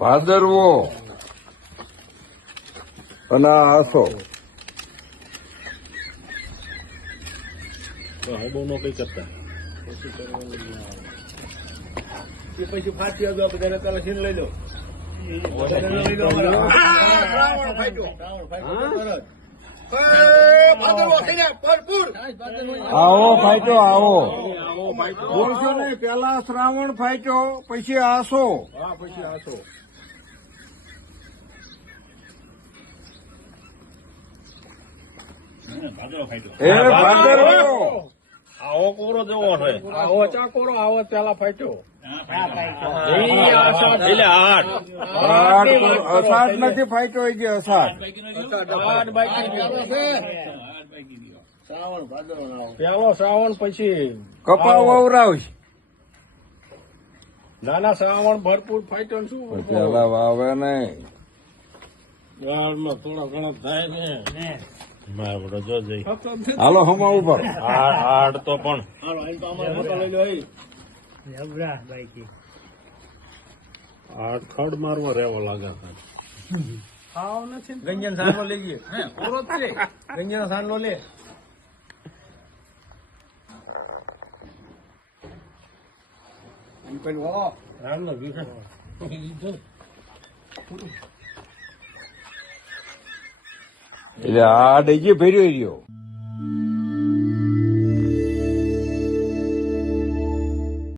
ભાદરવો. અને આ આસો બહુ કઈ કરતા પછી ફાટી આવ્યો બધાને તારા લઈ લો? આવો ફાયટો આવો. બોલશો નહીં પેલા શ્રાવણ ફાયટો પછી આસો. પછી આસો એ ભાદરવો આવો કોરો જેવો છે આવો ચાકોરો આવો પેલા ફાટ્યો અષાઢ નથી ફાટ્યો હોય છે અષાઢ પેલો શ્રાવણ પછી કપા વવરાવશ નાના શ્રાવણ ભરપૂર ફાટ્યો ને શું પેલા વાવે નહીં થોડા ઘણા થાય ને હાલો હમા ઉપર આઠ તો પણ. આઠ ખડ મારવા રેવો લાગે ગંજન સાંડલો લઈ ગયો. ગંજન સાંડલો લે. રામનો વિષય એટલે આ ડેજી રહ્યો